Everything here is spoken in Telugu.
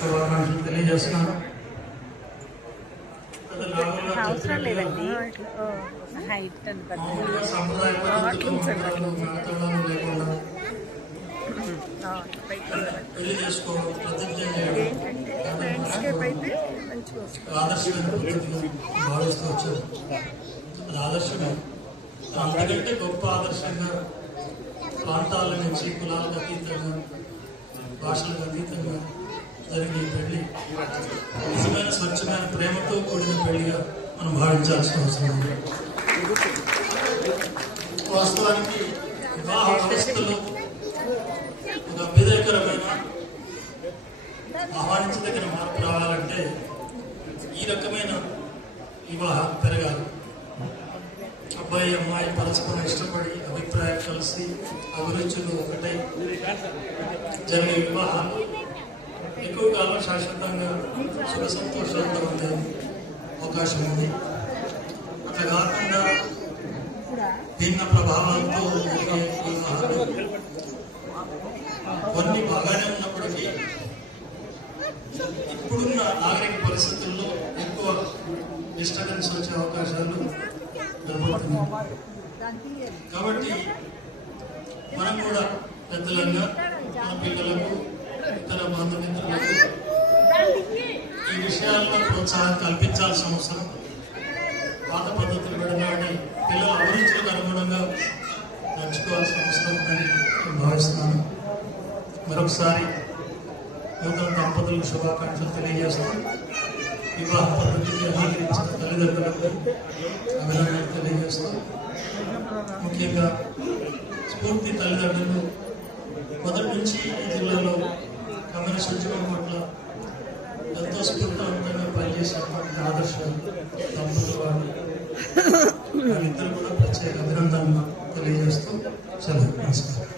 శుభాకాంక్షలు తెలియజేస్తున్నాను. అవసరం లేదండి. సంప్రదాయ పద్ధతులు లేకుండా పెళ్లి చేసుకోవడం, ప్రతిజ్ఞ చేయడం ఆదర్శమైన పద్ధతిగా భావిస్తూ వచ్చారు. అది ఆదర్శమే. అంతకంటే గొప్ప ఆదర్శంగా ప్రాంతాల నుంచి కులాలకు అతీతంగా భాషలకు అతీతంగా జరిగే పెళ్లి నిజమైన స్వచ్ఛమైన ప్రేమతో కూడిన పెళ్లిగా మనం భావించాల్సిన అవసరం ఉంది. వాస్తవానికి వివాహ వ్యవస్థలో ఒక అభ్యుదయకరమైన ఆహ్వానించదగిన మార్పు రావాలంటే ఈ రకమైన వివాహం పెరగాలి. అబ్బాయి అమ్మాయి పరస్పరం ఇష్టపడి అభిప్రాయాలు కలిసి అభిరుచులు ఒకటై జరిగే వివాహాలు ఎక్కువ కాలం శాశ్వతంగా సుఖ సంతోషాలతో ఉండే అవకాశం ఉంది. అట్లా కాకుండా భిన్న ప్రభావాలతో వివాహాలు కొన్ని బాగానే ఉన్నప్పటికీ ఇప్పుడున్న నాగరిక పరిస్థితుల్లో ఎక్కువ డిస్టర్బెన్స్ వచ్చే అవకాశాలు కనబడుతున్నాయి. కాబట్టి మనం కూడా పెద్దలంగా మన పిల్లలకు ఇతర బంధుమిత్రులకు ఈ విషయాల్లో ప్రోత్సాహం కల్పించాల్సిన అవసరం. పాత పద్ధతులు విడనాడి పిల్లల అభిరుచులకు అనుగుణంగా నడుచుకోవాల్సిన అవసరం ఉందని నేను భావిస్తున్నాను. మరొకసారి నూతన దంపతులకు శుభాకాంక్షలు తెలియజేస్తాను. వివాహ పద్ధతికి అంగీకరించిన తల్లిదండ్రులకు అభినందనలు తెలియజేస్తాం. ముఖ్యంగా స్ఫూర్తి తల్లిదండ్రులు మొదటి నుంచి ఈ జిల్లాలో కమ్యూనిస్ట్ ఉద్యమం పట్ల ఎంతో స్ఫూర్తివంతంగా పనిచేసినటువంటి ఆదర్శ దంపతులు వాళ్ళిద్దరు కూడా ప్రత్యేక అభినందనలు తెలియజేస్తూ సెలవు. నమస్కారం.